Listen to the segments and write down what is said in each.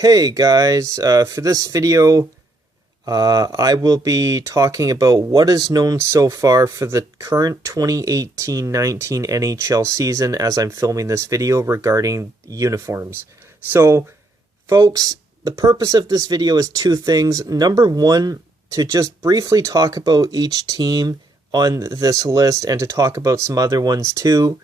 Hey guys, for this video, I will be talking about what is known so far for the current 2018-19 NHL season as I'm filming this video regarding uniforms. So, folks, the purpose of this video is two things. Number one, to just briefly talk about each team on this list and to talk about some other ones too,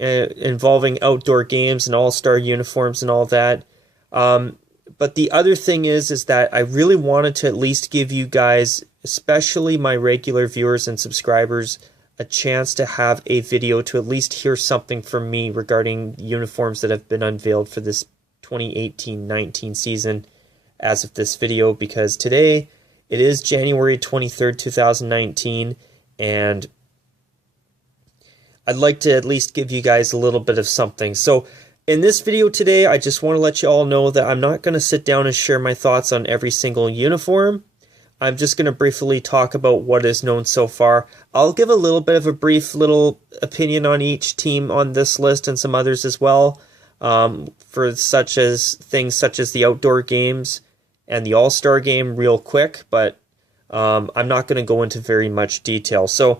involving outdoor games and all-star uniforms and all that. But the other thing is that I really wanted to at least give you guys, especially my regular viewers and subscribers, a chance to have a video to at least hear something from me regarding uniforms that have been unveiled for this 2018-19 season as of this video, because today it is January 23rd, 2019, and I'd like to at least give you guys a little bit of something. So in this video today, I just want to let you all know that I'm not going to sit down and share my thoughts on every single uniform. I'm just going to briefly talk about what is known so far. I'll give a little bit of a brief little opinion on each team on this list and some others as well, for things such as the outdoor games and the all-star game real quick, but I'm not going to go into very much detail. So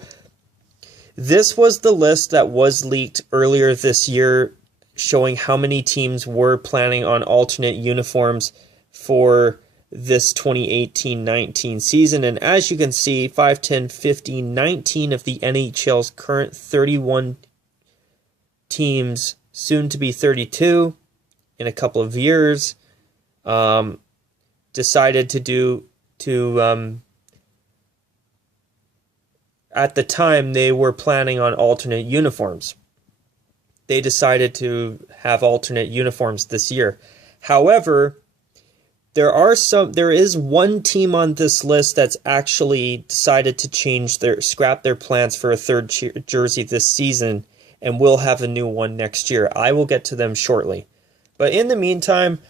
this was the list that was leaked earlier this year, showing how many teams were planning on alternate uniforms for this 2018-19 season. And as you can see, 5, 10, 15, 19 of the NHL's current 31 teams, soon to be 32 in a couple of years, decided at the time they were planning on alternate uniforms. They decided to have alternate uniforms this year. However, there is one team on this list that's actually decided to scrap their plans for a third jersey this season and will have a new one next year. I will get to them shortly. But in the meantime,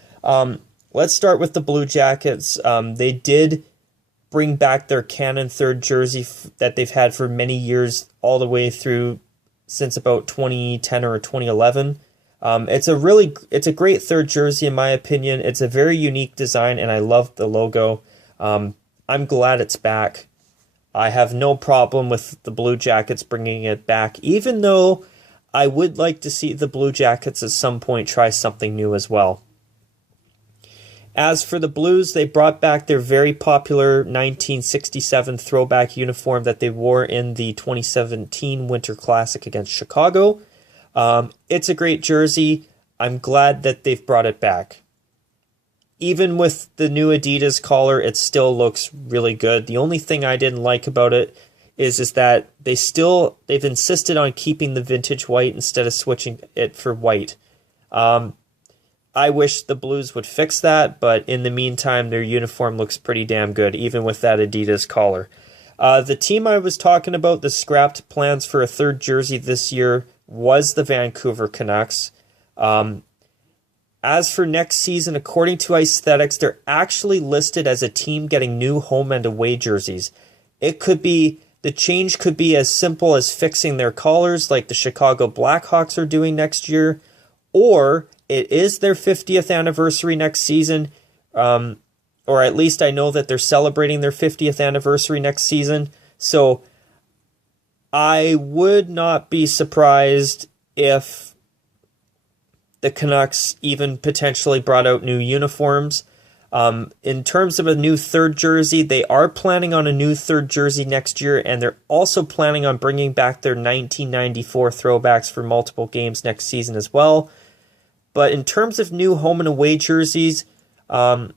let's start with the Blue Jackets. They did bring back their canon third jersey that they've had for many years, all the way through since about 2010 or 2011. It's a great third jersey in my opinion. It's a very unique design and I love the logo. I'm glad it's back. I have no problem with the Blue Jackets bringing it back, even though I would like to see the Blue Jackets at some point try something new as well. As for the Blues, they brought back their very popular 1967 throwback uniform that they wore in the 2017 Winter Classic against Chicago. It's a great jersey. I'm glad that they've brought it back. Even with the new Adidas collar, it still looks really good. The only thing I didn't like about it is that they've insisted on keeping the vintage white instead of switching it for white. I wish the Blues would fix that, but in the meantime, their uniform looks pretty damn good, even with that Adidas collar. The team I was talking about, the scrapped plans for a third jersey this year, was the Vancouver Canucks. As for next season, according to Aesthetics, they're actually listed as a team getting new home and away jerseys. The change could be as simple as fixing their collars like the Chicago Blackhawks are doing next year, or it is their 50th anniversary next season, or at least I know that they're celebrating their 50th anniversary next season. So I would not be surprised if the Canucks even potentially brought out new uniforms. In terms of a new third jersey, they are planning on a new third jersey next year, and they're also planning on bringing back their 1994 throwbacks for multiple games next season as well. But in terms of new home and away jerseys, in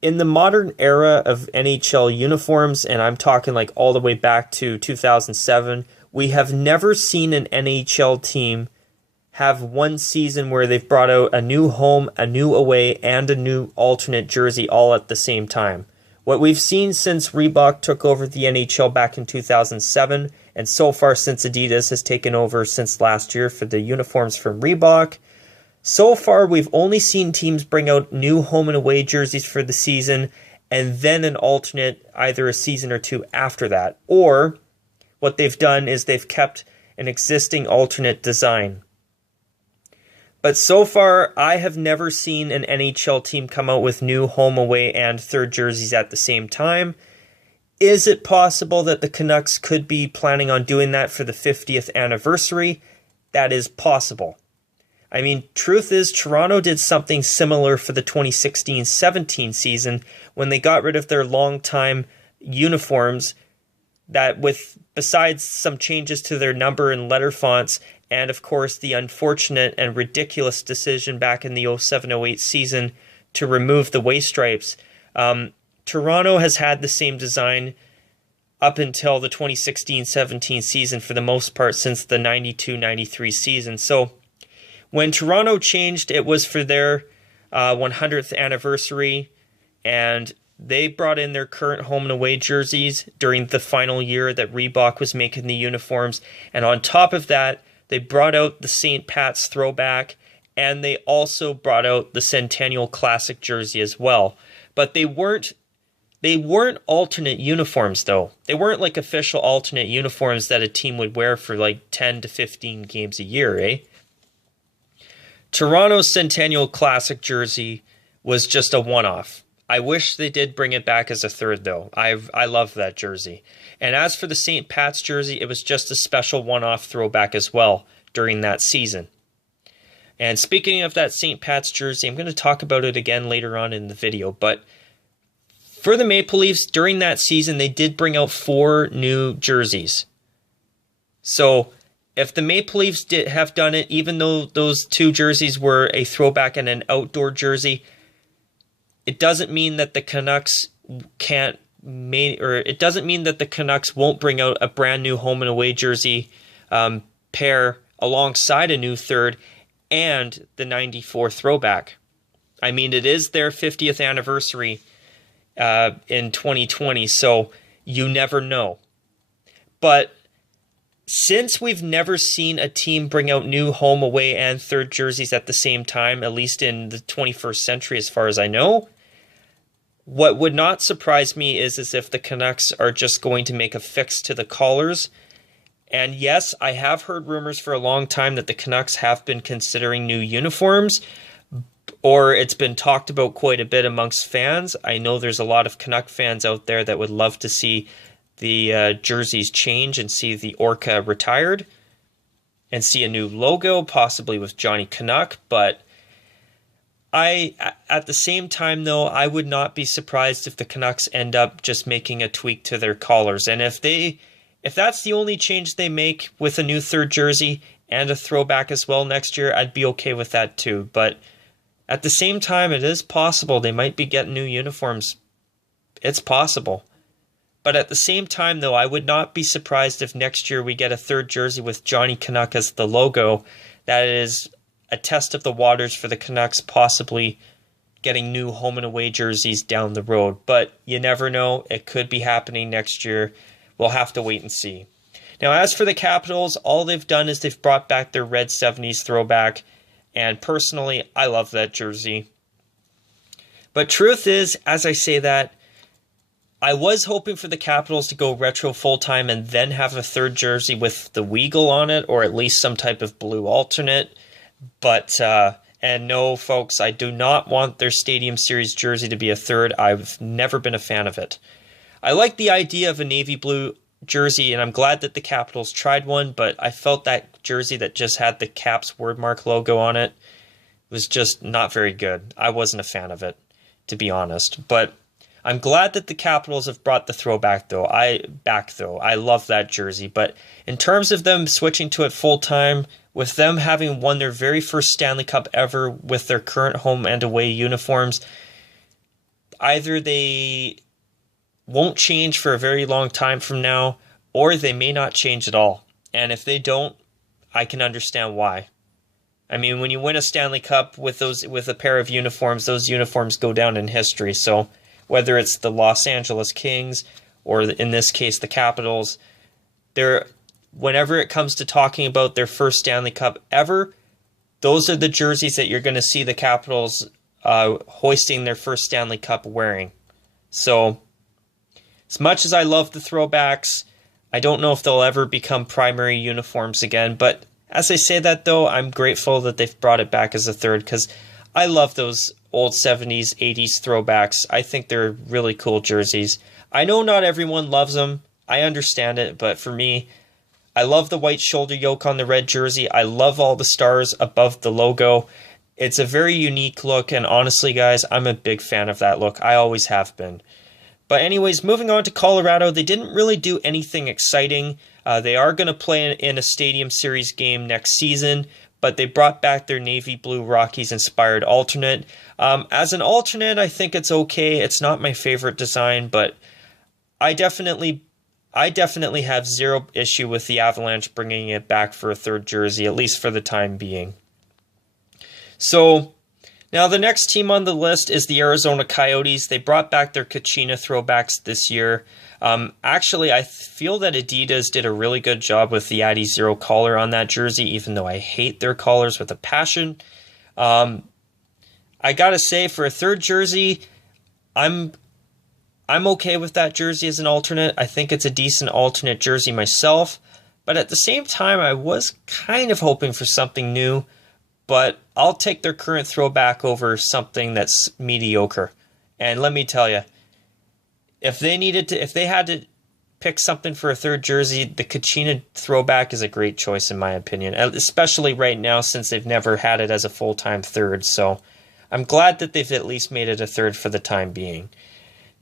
the modern era of NHL uniforms, and I'm talking like all the way back to 2007, we have never seen an NHL team have one season where they've brought out a new home, a new away, and a new alternate jersey all at the same time. What we've seen since Reebok took over the NHL back in 2007, and so far since Adidas has taken over since last year for the uniforms from Reebok, so far, we've only seen teams bring out new home and away jerseys for the season, and then an alternate either a season or two after that. Or what they've done is they've kept an existing alternate design. But so far, I have never seen an NHL team come out with new home, away, and third jerseys at the same time. Is it possible that the Canucks could be planning on doing that for the 50th anniversary? That is possible. I mean, truth is, Toronto did something similar for the 2016-17 season when they got rid of their longtime uniforms that besides some changes to their number and letter fonts, and of course the unfortunate and ridiculous decision back in the 07-08 season to remove the waist stripes, Toronto has had the same design up until the 2016-17 season for the most part since the 92-93 season. So when Toronto changed, it was for their 100th anniversary, and they brought in their current home and away jerseys during the final year that Reebok was making the uniforms. And on top of that, they brought out the St. Pat's throwback, and they also brought out the Centennial Classic jersey as well. But they weren't alternate uniforms, though. They weren't like official alternate uniforms that a team would wear for like 10 to 15 games a year, eh? Toronto's Centennial Classic jersey was just a one-off. I wish they did bring it back as a third, though. I love that jersey. And as for the St. Pat's jersey, it was just a special one-off throwback as well during that season. And speaking of that St. Pat's jersey, I'm going to talk about it again later on in the video. But for the Maple Leafs, during that season, they did bring out 4 new jerseys. So if the Maple Leafs did have done it, even though those 2 jerseys were a throwback and an outdoor jersey, it doesn't mean that the Canucks it doesn't mean that the Canucks won't bring out a brand new home and away jersey pair alongside a new third and the 94 throwback. I mean, it is their 50th anniversary in 2020, so you never know. But since we've never seen a team bring out new home, away, and third jerseys at the same time, at least in the 21st century as far as I know, what would not surprise me is if the Canucks are just going to make a fix to the collars. And yes, I have heard rumors for a long time that the Canucks have been considering new uniforms, or it's been talked about quite a bit amongst fans. I know there's a lot of Canuck fans out there that would love to see the jerseys change and see the Orca retired and see a new logo, possibly with Johnny Canuck. But at the same time, though, I would not be surprised if the Canucks end up just making a tweak to their collars. And if that's the only change they make with a new third jersey and a throwback as well next year, I'd be okay with that too. But at the same time, it is possible they might be getting new uniforms. It's possible. But at the same time, though, I would not be surprised if next year we get a third jersey with Johnny Canuck as the logo. That is a test of the waters for the Canucks possibly getting new home and away jerseys down the road. But you never know. It could be happening next year. We'll have to wait and see. Now, as for the Capitals, all they've done is they've brought back their red 70s throwback. And personally, I love that jersey. But truth is, as I say that, I was hoping for the Capitals to go retro full-time and then have a third jersey with the Weagle on it, or at least some type of blue alternate. But, and no, folks, I do not want their Stadium Series jersey to be a third. I've never been a fan of it. I like the idea of a navy blue jersey, and I'm glad that the Capitals tried one, but I felt that jersey that just had the Caps wordmark logo on it was just not very good. I wasn't a fan of it, to be honest. But I'm glad that the Capitals have brought the throwback, though. I love that jersey. But in terms of them switching to it full-time, with them having won their very first Stanley Cup ever with their current home and away uniforms, either they won't change for a very long time from now, or they may not change at all. And if they don't, I can understand why. I mean, when you win a Stanley Cup with a pair of uniforms, those uniforms go down in history. So whether it's the Los Angeles Kings or in this case the Capitals, whenever it comes to talking about their first Stanley Cup ever, those are the jerseys that you're going to see the Capitals hoisting their first Stanley Cup wearing. So as much as I love the throwbacks, I don't know if they'll ever become primary uniforms again. But As I say that, though, I'm grateful that they've brought it back as a third, because I love those old 70s, 80s throwbacks. I think they're really cool jerseys. I know not everyone loves them. I understand it, but for me, I love the white shoulder yoke on the red jersey. I love all the stars above the logo. It's a very unique look, and honestly, guys, I'm a big fan of that look. I always have been. But anyways, moving on to Colorado, they didn't really do anything exciting. They are going to play in a Stadium Series game next season, but they brought back their navy blue Rockies-inspired alternate. As an alternate, I think it's okay. It's not my favorite design, but I definitely have zero issue with the Avalanche bringing it back for a third jersey, at least for the time being. So, now the next team on the list is the Arizona Coyotes. They brought back their Kachina throwbacks this year. Actually, I feel that Adidas did a really good job with the Addy Zero collar on that jersey, even though I hate their collars with a passion. I gotta say, for a third jersey, I'm okay with that jersey as an alternate. I think it's a decent alternate jersey myself. But at the same time, I was kind of hoping for something new. But I'll take their current throwback over something that's mediocre. And let me tell you, if they had to pick something for a third jersey, the Kachina throwback is a great choice in my opinion, especially right now since they've never had it as a full-time third. So I'm glad that they've at least made it a third for the time being.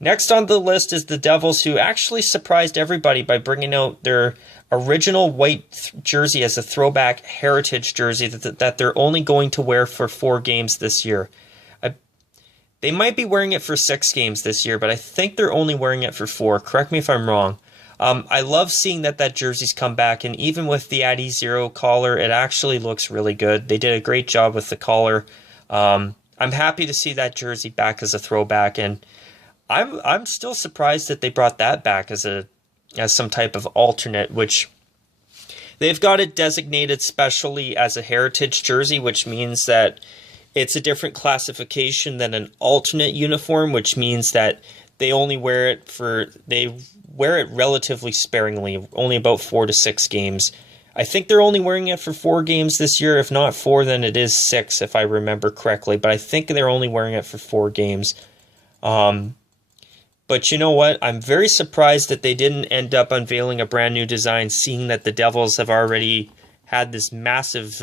Next on the list is the Devils, who actually surprised everybody by bringing out their original white jersey as a throwback heritage jersey that they're only going to wear for 4 games this year. They might be wearing it for 6 games this year, but I think they're only wearing it for 4. Correct me if I'm wrong. I love seeing that jersey's come back, and even with the Addy Zero collar, it actually looks really good. They did a great job with the collar. I'm happy to see that jersey back as a throwback, and I'm still surprised that they brought that back as some type of alternate, which they've got it designated specially as a heritage jersey, which means that it's a different classification than an alternate uniform, which means that they wear it relatively sparingly, only about 4 to 6 games. I think they're only wearing it for 4 games this year. If not 4, then it is 6, if I remember correctly. But I think they're only wearing it for 4 games. But you know what? I'm very surprised that they didn't end up unveiling a brand new design, seeing that the Devils have already had this massive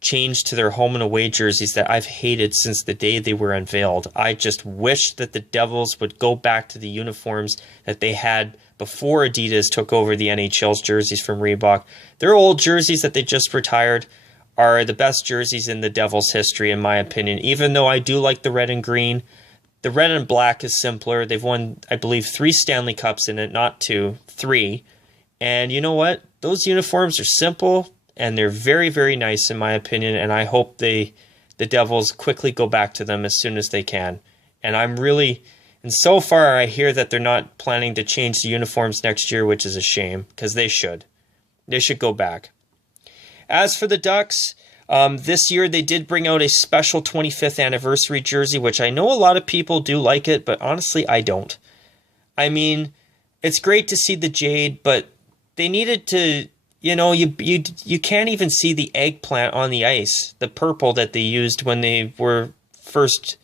change to their home and away jerseys that I've hated since the day they were unveiled. I just wish that the Devils would go back to the uniforms that they had before Adidas took over the NHL's jerseys from Reebok. Their old jerseys that they just retired are the best jerseys in the Devils' history, in my opinion, even though I do like the red and green. The red and black is simpler. They've won, I believe, 3 Stanley Cups in it, not 2, 3. And you know what? Those uniforms are simple, and they're very, very nice in my opinion, and I hope the Devils quickly go back to them as soon as they can. And so far I hear that they're not planning to change the uniforms next year, which is a shame, because they should. They should go back. As for the Ducks, this year they did bring out a special 25th anniversary jersey, which I know a lot of people do like it, but honestly I don't. I mean, it's great to see the jade, but they needed to, you can't even see the eggplant on the ice, the purple that they used when they first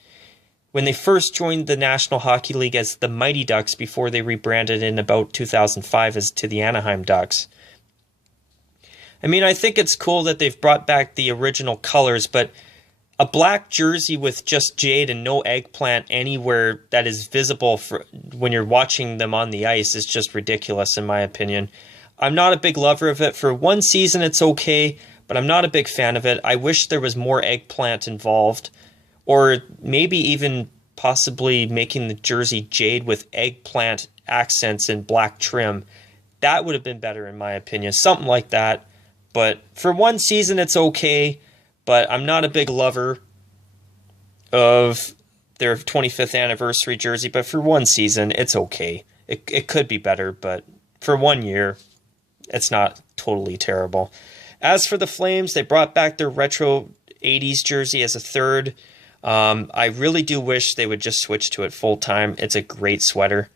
joined the National Hockey League as the Mighty Ducks before they rebranded in about 2005 as to the Anaheim Ducks. I mean, I think it's cool that they've brought back the original colors, but a black jersey with just jade and no eggplant anywhere that is visible when you're watching them on the ice is just ridiculous, in my opinion. I'm not a big lover of it. For one season, it's okay, but I'm not a big fan of it. I wish there was more eggplant involved, or maybe even possibly making the jersey jade with eggplant accents and black trim. That would have been better, in my opinion. Something like that. But for one season, it's okay, but I'm not a big lover of their 25th anniversary jersey, but for one season, it's okay. It could be better, but for 1 year, it's not totally terrible. As for the Flames, they brought back their retro 80s jersey as a third. I really do wish they would just switch to it full time. It's a great sweater.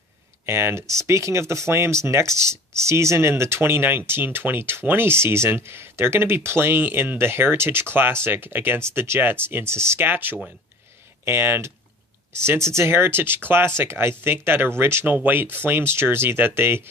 And speaking of the Flames, next season in the 2019-2020 season, they're going to be playing in the Heritage Classic against the Jets in Saskatchewan. And since it's a Heritage Classic, I think that original white Flames jersey that they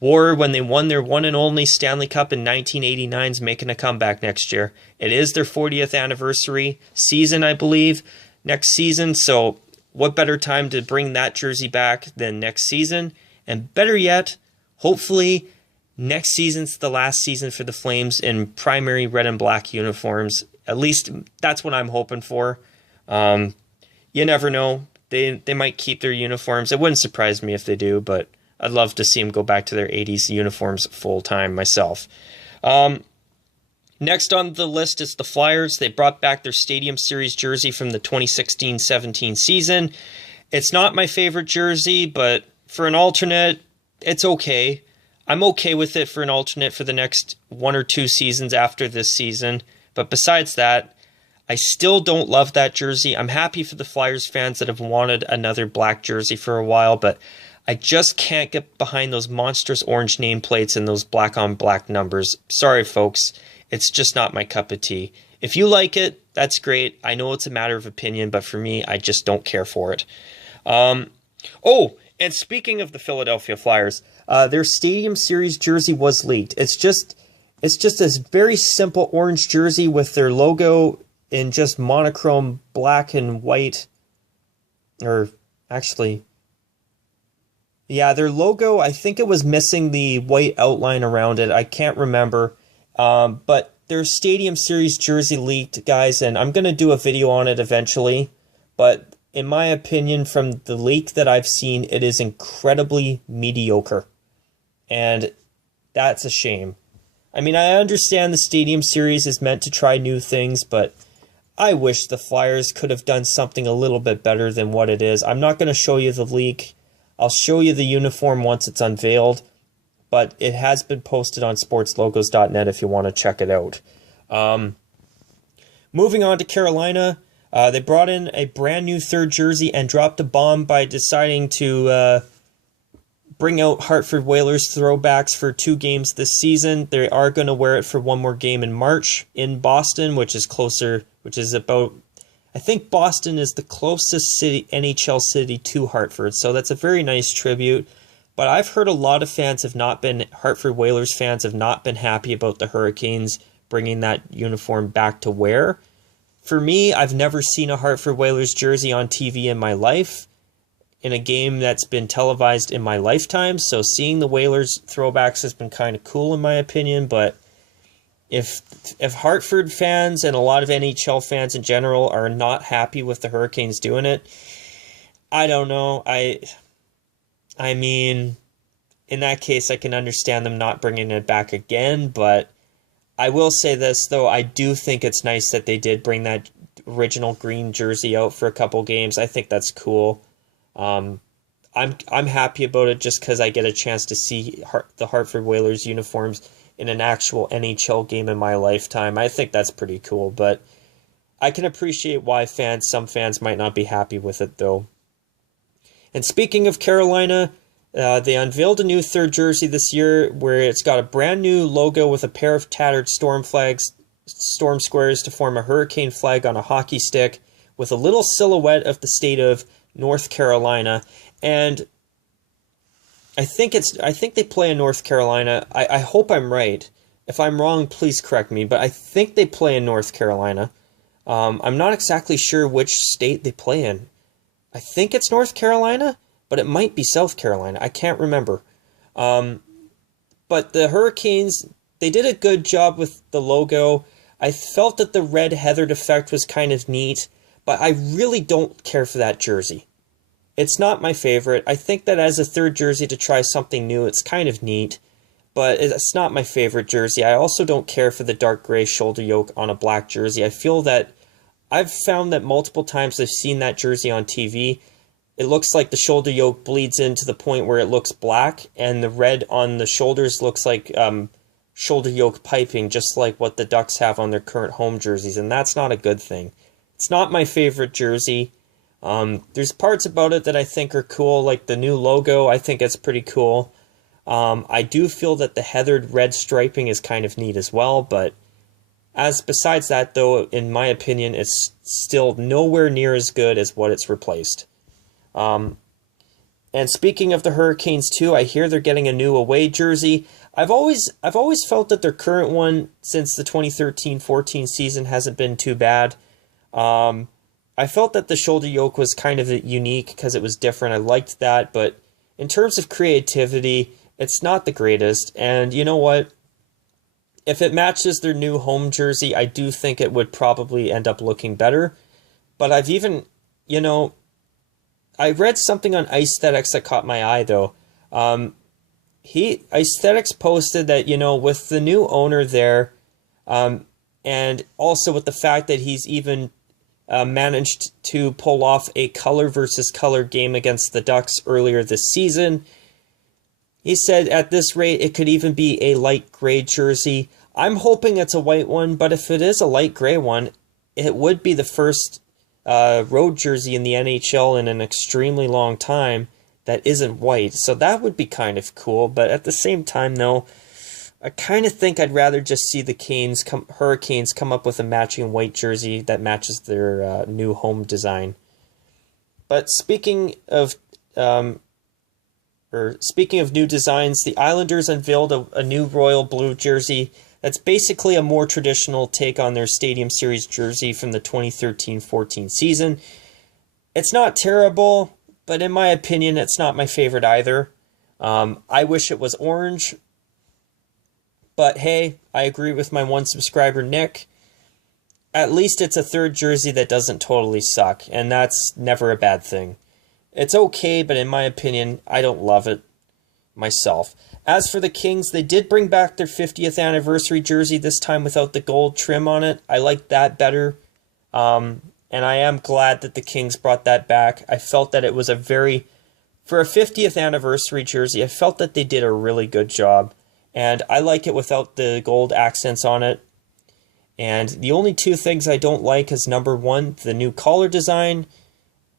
wore when they won their one and only Stanley Cup in 1989 is making a comeback next year. It is their 40th anniversary season, I believe, next season. So what better time to bring that jersey back than next season? And better yet, hopefully next season's the last season for the Flames in primary red and black uniforms. At least that's what I'm hoping for. You never know. They might keep their uniforms. It wouldn't surprise me if they do, but I'd love to see them go back to their 80s uniforms full time myself. Next on the list is the Flyers. They brought back their Stadium Series jersey from the 2016-17 season. It's not my favorite jersey, but for an alternate, it's okay. I'm okay with it for an alternate for the next 1 or 2 seasons after this season. But besides that, I still don't love that jersey. I'm happy for the Flyers fans that have wanted another black jersey for a while, but I just can't get behind those monstrous orange nameplates and those black on black numbers. Sorry, folks. It's just not my cup of tea. If you like it, that's great. I know it's a matter of opinion, but for me, I just don't care for it. And speaking of the Philadelphia Flyers, their Stadium Series jersey was leaked. It's just this very simple orange jersey with their logo in just monochrome black and white. Or actually, yeah, their logo, I think it was missing the white outline around it. I can't remember. But their Stadium Series jersey leaked, guys, and I'm going to do a video on it eventually. But in my opinion, from the leak that I've seen, it is incredibly mediocre. And that's a shame. I mean, I understand the Stadium Series is meant to try new things, but I wish the Flyers could have done something a little bit better than what it is. I'm not going to show you the leak. I'll show you the uniform once it's unveiled. But it has been posted on sportslogos.net if you want to check it out. Moving on to Carolina, they brought in a brand new third jersey and dropped a bomb by deciding to bring out Hartford Whalers throwbacks for 2 games this season. They are going to wear it for one more game in March in Boston, which is about, I think Boston is the closest NHL city to Hartford, so that's a very nice tribute. But I've heard a lot of Hartford Whalers fans have not been happy about the Hurricanes bringing that uniform back to wear. For me, I've never seen a Hartford Whalers jersey on TV in my life, in a game that's been televised in my lifetime. So seeing the Whalers throwbacks has been kind of cool in my opinion. But if Hartford fans and a lot of NHL fans in general are not happy with the Hurricanes doing it, I don't know. I mean, in that case, I can understand them not bringing it back again, but I will say this, though. I do think it's nice that they did bring that original green jersey out for a couple games. I think that's cool. I'm happy about it just because I get a chance to see the Hartford Whalers uniforms in an actual NHL game in my lifetime. I think that's pretty cool, but I can appreciate why some fans might not be happy with it, though. And speaking of Carolina, they unveiled a new third jersey this year where it's got a brand new logo with a pair of tattered storm squares to form a hurricane flag on a hockey stick with a little silhouette of the state of North Carolina. And I think they play in North Carolina. I hope I'm right. If I'm wrong, please correct me, but I think they play in North Carolina. I'm not exactly sure which state they play in. I think it's North Carolina, but it might be South Carolina. I can't remember. But the Hurricanes, they did a good job with the logo. I felt that the red heathered effect was kind of neat, but I really don't care for that jersey. It's not my favorite. I think that as a third jersey to try something new, it's kind of neat, but it's not my favorite jersey. I also don't care for the dark gray shoulder yoke on a black jersey. I feel that I've found that multiple times I've seen that jersey on TV. It looks like the shoulder yoke bleeds in to the point where it looks black, and the red on the shoulders looks like shoulder yoke piping, just like what the Ducks have on their current home jerseys, and that's not a good thing. It's not my favorite jersey. There's parts about it that I think are cool, like the new logo. I think it's pretty cool. I do feel that the heathered red striping is kind of neat as well, but as besides that, though, in my opinion, it's still nowhere near as good as what it's replaced. And speaking of the Hurricanes too, I hear they're getting a new away jersey. I've always felt that their current one since the 2013-14 season hasn't been too bad. I felt that the shoulder yoke was kind of unique because it was different. I liked that, but in terms of creativity, it's not the greatest. And you know what? If it matches their new home jersey, I do think it would probably end up looking better. But I've even, I read something on Aesthetics that caught my eye, though. Aesthetics posted that, with the new owner there, and also with the fact that he's even managed to pull off a color versus color game against the Ducks earlier this season, he said at this rate it could even be a light gray jersey. I'm hoping it's a white one, but if it is a light gray one, it would be the first road jersey in the NHL in an extremely long time that isn't white. So that would be kind of cool. But at the same time, though, I kind of think I'd rather just see the Hurricanes come up with a matching white jersey that matches their new home design. But speaking of new designs, the Islanders unveiled a new royal blue jersey that's basically a more traditional take on their Stadium Series jersey from the 2013-14 season. It's not terrible, but in my opinion, it's not my favorite either. I wish it was orange, but hey, I agree with my one subscriber, Nick. At least it's a third jersey that doesn't totally suck, and that's never a bad thing. It's okay, but in my opinion, I don't love it myself. As for the Kings, they did bring back their 50th anniversary jersey, this time without the gold trim on it. I like that better. And I am glad that the Kings brought that back. I felt that it was for a 50th anniversary jersey, I felt that they did a really good job. And I like it without the gold accents on it. And the only two things I don't like is, number one, the new collar design.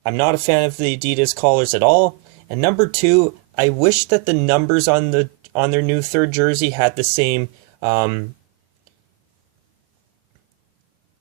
I'm not a fan of the Adidas collars at all. And number two, I wish that the numbers on their new third jersey had the same, what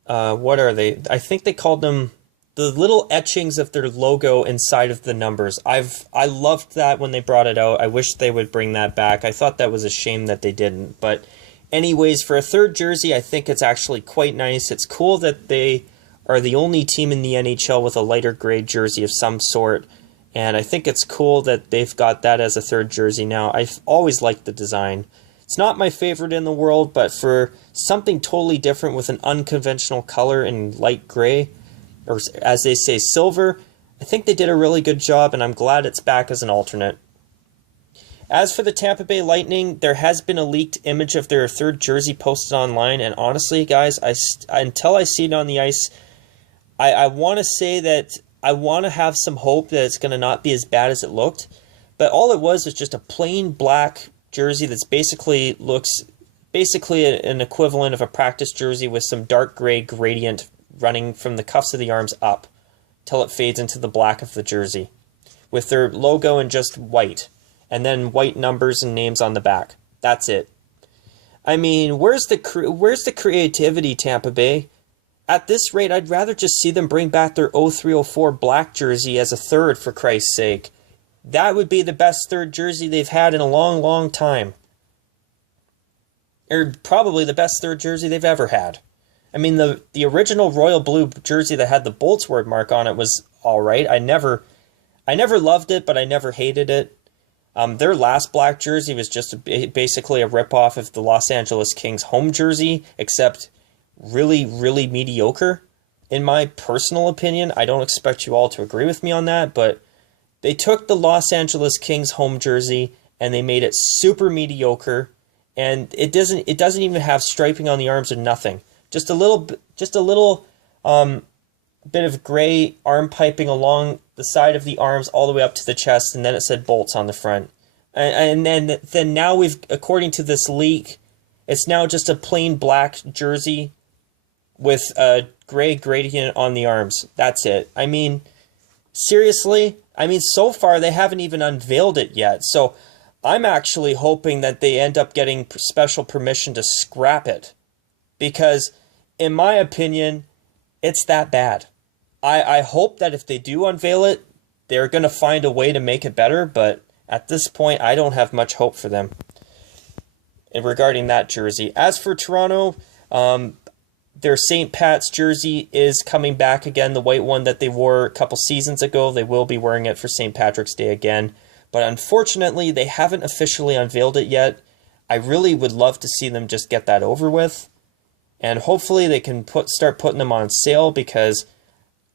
are they? I think they called them the little etchings of their logo inside of the numbers. I loved that when they brought it out. I wish they would bring that back. I thought that was a shame that they didn't. But anyways, for a third jersey, I think it's actually quite nice. It's cool that they are the only team in the NHL with a lighter gray jersey of some sort. And I think it's cool that they've got that as a third jersey now. I've always liked the design. It's not my favorite in the world, but for something totally different with an unconventional color in light gray, or as they say, silver, I think they did a really good job, and I'm glad it's back as an alternate. As for the Tampa Bay Lightning, there has been a leaked image of their third jersey posted online, and honestly, guys, until I see it on the ice, I want to say that I want to have some hope that it's going to not be as bad as it looked, but all it was just a plain black jersey that's basically an equivalent of a practice jersey with some dark gray gradient running from the cuffs of the arms up till it fades into the black of the jersey, with their logo in just white, and then white numbers and names on the back. That's it. I mean, where's the creativity, Tampa Bay? At this rate, I'd rather just see them bring back their 0304 black jersey as a third, for Christ's sake. That would be the best third jersey they've had in a long, long time. Or probably the best third jersey they've ever had. I mean, the original royal blue jersey that had the Bolts word mark on it was alright. I never loved it, but I never hated it. Their last black jersey was just basically a ripoff of the Los Angeles Kings home jersey, except really, really mediocre, in my personal opinion. I don't expect you all to agree with me on that, but they took the Los Angeles Kings home jersey and they made it super mediocre, and it doesn't even have striping on the arms or nothing. Just a little bit of gray arm piping along the side of the arms all the way up to the chest, and then it said Bolts on the front. And then now according to this leak, it's now just a plain black jersey with a gray gradient on the arms. That's it. I mean, seriously, I mean, so far they haven't even unveiled it yet. So I'm actually hoping that they end up getting special permission to scrap it. Because, in my opinion, it's that bad. I hope that if they do unveil it, they're going to find a way to make it better. But at this point, I don't have much hope for them regarding that jersey. As for Toronto, their St. Pat's jersey is coming back again, the white one that they wore a couple seasons ago. They will be wearing it for St. Patrick's Day again. But unfortunately, they haven't officially unveiled it yet. I really would love to see them just get that over with. And hopefully they can start putting them on sale, because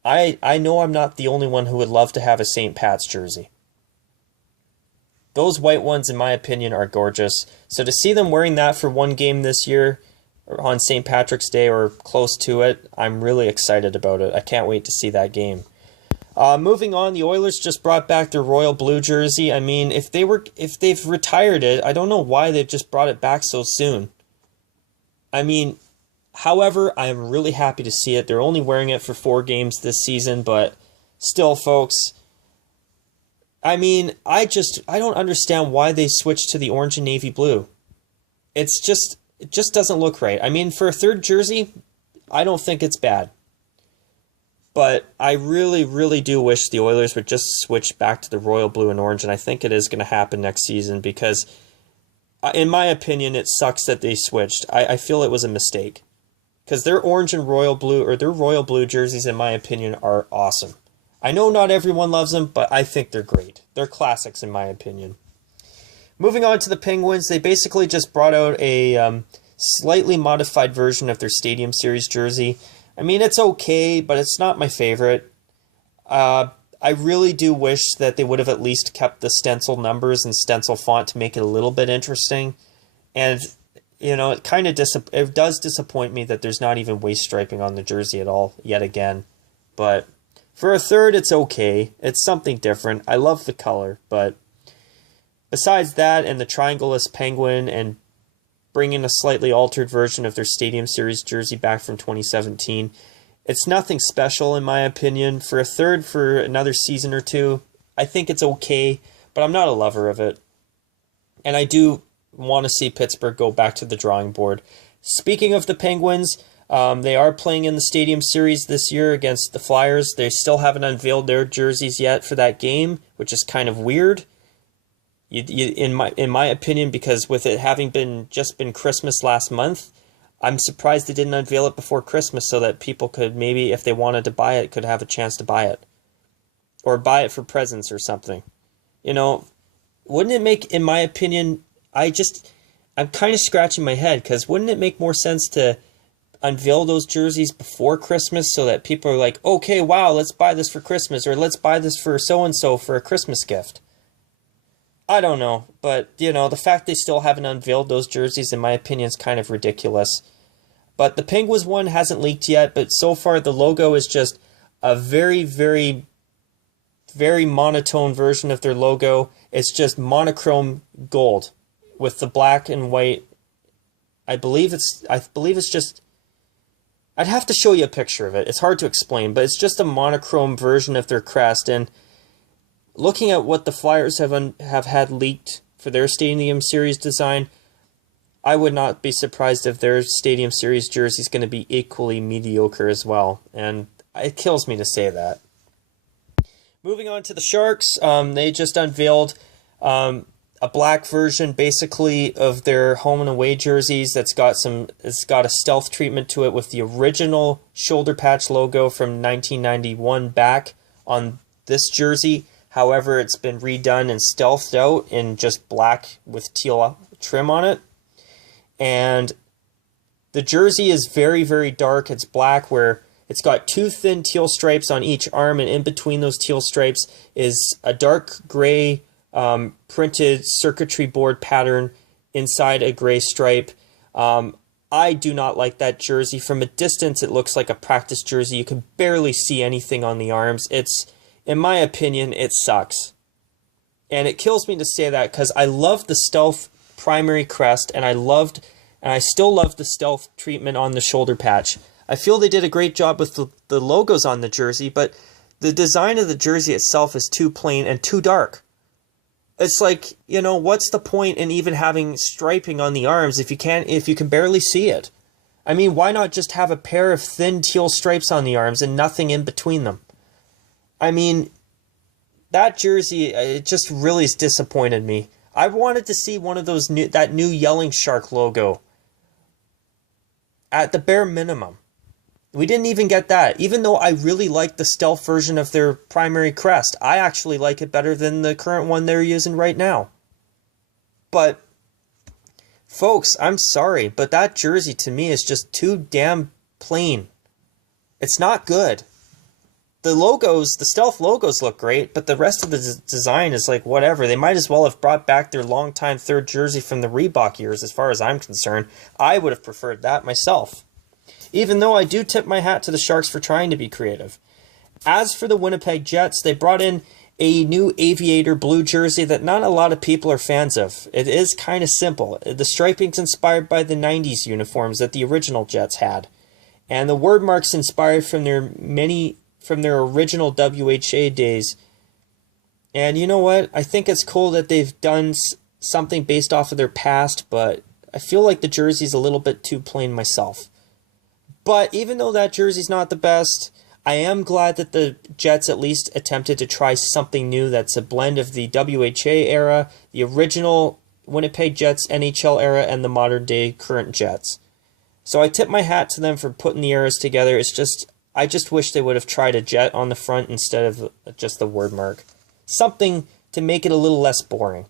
I know I'm not the only one who would love to have a St. Pat's jersey. Those white ones, in my opinion, are gorgeous. So to see them wearing that for one game this year, or on St. Patrick's Day or close to it, I'm really excited about it. I can't wait to see that game. Moving on, the Oilers just brought back their royal blue jersey. I mean, if they've retired it, I don't know why they've just brought it back so soon. I mean, however, I am really happy to see it. They're only wearing it for 4 games this season, but still, folks, I mean, I don't understand why they switched to the orange and navy blue. It just doesn't look right. I mean, for a third jersey, I don't think it's bad. But I really, really do wish the Oilers would just switch back to the royal blue and orange, and I think it is going to happen next season, because, in my opinion, it sucks that they switched. I feel it was a mistake. Because their orange and royal blue, or their royal blue jerseys, in my opinion, are awesome. I know not everyone loves them, but I think they're great. They're classics, in my opinion. Moving on to the Penguins, they basically just brought out a slightly modified version of their Stadium Series jersey. I mean, it's okay, but it's not my favorite. I really do wish that they would have at least kept the stencil numbers and stencil font to make it a little bit interesting. And, you know, it does disappoint me that there's not even waist striping on the jersey at all, yet again. But for a third, it's okay. It's something different. I love the color, but besides that and the triangle-less penguin and bringing a slightly altered version of their Stadium Series jersey back from 2017, it's nothing special in my opinion. For a third for another season or two, I think it's okay, but I'm not a lover of it. And I do want to see Pittsburgh go back to the drawing board. Speaking of the Penguins, they are playing in the Stadium Series this year against the Flyers. They still haven't unveiled their jerseys yet for that game, which is kind of weird. In my opinion, because with it having just been Christmas last month, I'm surprised they didn't unveil it before Christmas so that people could maybe, if they wanted to buy it, could have a chance to buy it. Or buy it for presents or something. You know, wouldn't it make, in my opinion, I'm kind of scratching my head, because wouldn't it make more sense to unveil those jerseys before Christmas so that people are like, okay, wow, let's buy this for Christmas, or let's buy this for so-and-so for a Christmas gift. I don't know, but, you know, the fact they still haven't unveiled those jerseys, in my opinion, is kind of ridiculous. But the Penguins one hasn't leaked yet, but so far the logo is just a very, very, very monotone version of their logo. It's just monochrome gold with the black and white. I believe it's just, I'd have to show you a picture of it. It's hard to explain, but it's just a monochrome version of their crest. And looking at what the Flyers have had leaked for their Stadium Series design, I would not be surprised if their Stadium Series jersey is going to be equally mediocre as well. And it kills me to say that. Moving on to the Sharks, they just unveiled a black version, basically, of their home and away jerseys. It's got a stealth treatment to it with the original shoulder patch logo from 1991 back on this jersey. However, it's been redone and stealthed out in just black with teal trim on it. And the jersey is very, very dark. It's black, where it's got 2 thin teal stripes on each arm, and in between those teal stripes is a dark gray printed circuitry board pattern inside a gray stripe. I do not like that jersey. From a distance, it looks like a practice jersey. You can barely see anything on the arms. In my opinion, it sucks. And it kills me to say that, because I love the stealth primary crest, and I still love the stealth treatment on the shoulder patch. I feel they did a great job with the logos on the jersey, but The design of the jersey itself is too plain and too dark. It's like, what's the point in even having striping on the arms if you can barely see it? I mean, why not just have a pair of thin teal stripes on the arms and nothing in between them? I mean, that jersey, it just really has disappointed me. I wanted to see one of those that new Yelling Shark logo. At the bare minimum. We didn't even get that. Even though I really like the stealth version of their primary crest. I actually like it better than the current one they're using right now. But, folks, I'm sorry, but that jersey to me is just too damn plain. It's not good. The logos, the stealth logos look great, but the rest of the design is like whatever. They might as well have brought back their longtime third jersey from the Reebok years, as far as I'm concerned. I would have preferred that myself. Even though I do tip my hat to the Sharks for trying to be creative. As for the Winnipeg Jets, they brought in a new aviator blue jersey that not a lot of people are fans of. It is kind of simple. The striping's inspired by the 90s uniforms that the original Jets had. And the word mark's inspired from their original WHA days. And you know what? I think it's cool that they've done something based off of their past, but I feel like the jersey's a little bit too plain myself. But even though that jersey's not the best, I am glad that the Jets at least attempted to try something new that's a blend of the WHA era, the original Winnipeg Jets NHL era, and the modern day current Jets. So I tip my hat to them for putting the eras together. I just wish they would have tried a jet on the front instead of just the word mark. Something to make it a little less boring.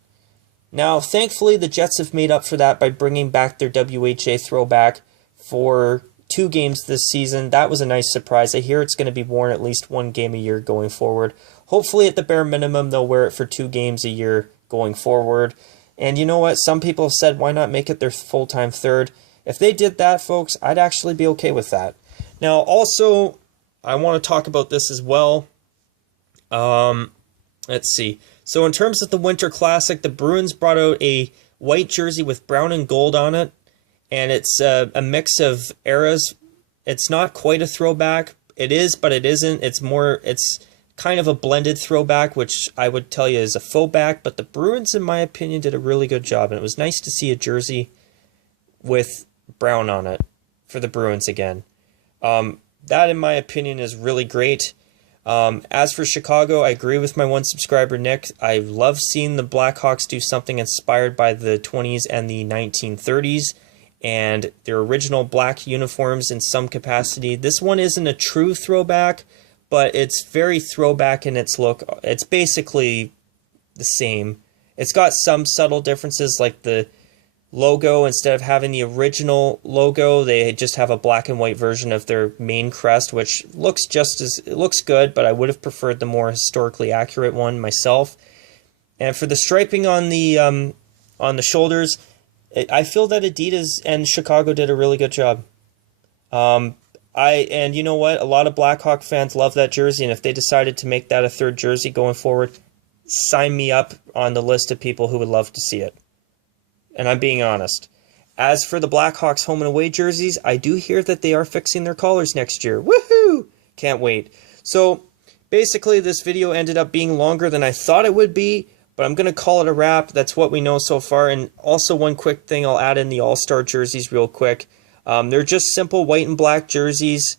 Now, thankfully, the Jets have made up for that by bringing back their WHA throwback for 2 games this season. That was a nice surprise. I hear it's going to be worn at least 1 game a year going forward. Hopefully, at the bare minimum, they'll wear it for 2 games a year going forward. And you know what? Some people have said, why not make it their full-time third? If they did that, folks, I'd actually be okay with that. Now, also, I want to talk about this as well. Let's see. So in terms of the Winter Classic, the Bruins brought out a white jersey with brown and gold on it. And it's a mix of eras. It's not quite a throwback. It is, but it isn't. It's kind of a blended throwback, which I would tell you is a faux back. But the Bruins, in my opinion, did a really good job. And it was nice to see a jersey with brown on it for the Bruins again. That, in my opinion, is really great. As for Chicago, I agree with my one subscriber, Nick. I love seeing the Blackhawks do something inspired by the 20s and the 1930s and their original black uniforms in some capacity. This one isn't a true throwback, but it's very throwback in its look. It's basically the same. It's got some subtle differences, like the logo, instead of having the original logo, they just have a black and white version of their main crest, which looks it looks good, but I would have preferred the more historically accurate one myself. And for the striping on the shoulders, I feel that Adidas and Chicago did a really good job. And you know what? A lot of Blackhawk fans love that jersey, and if they decided to make that a third jersey going forward, sign me up on the list of people who would love to see it. And I'm being honest. As for the Blackhawks home and away jerseys, I do hear that they are fixing their collars next year. Woohoo! Can't wait. So, basically, this video ended up being longer than I thought it would be, but I'm going to call it a wrap. That's what we know so far. And also one quick thing, I'll add in the All-Star jerseys real quick. They're just simple white and black jerseys.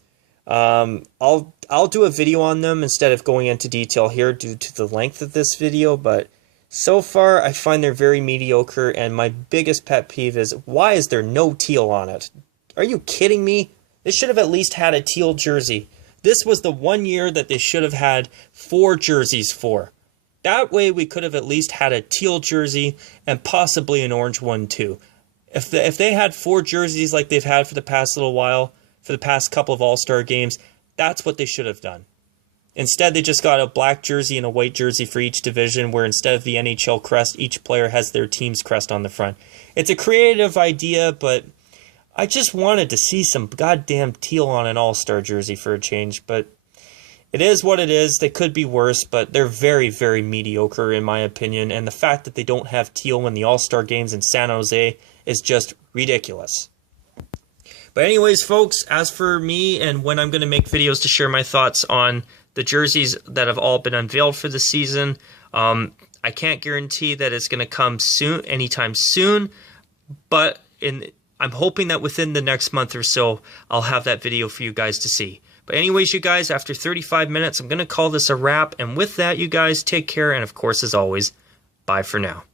I'll do a video on them instead of going into detail here due to the length of this video, but so far I find they're very mediocre, and my biggest pet peeve is, why is there no teal on it? Are you kidding me? They should have at least had a teal jersey. This was the one year that they should have had 4 jerseys for. That way we could have at least had a teal jersey and possibly an orange one too. If they had 4 jerseys like they've had for the past little while, for the past couple of All-Star games, that's what they should have done. Instead, they just got a black jersey and a white jersey for each division, where instead of the NHL crest, each player has their team's crest on the front. It's a creative idea, but I just wanted to see some goddamn teal on an All-Star jersey for a change, but it is what it is. They could be worse, but they're very, very mediocre in my opinion, and the fact that they don't have teal in the All-Star games in San Jose is just ridiculous. But anyways, folks, as for me and when I'm going to make videos to share my thoughts on the jerseys that have all been unveiled for the season, I can't guarantee that it's going to come soon, anytime soon, but I'm hoping that within the next month or so, I'll have that video for you guys to see. But anyways, you guys, after 35 minutes, I'm going to call this a wrap. And with that, you guys, take care. And of course, as always, bye for now.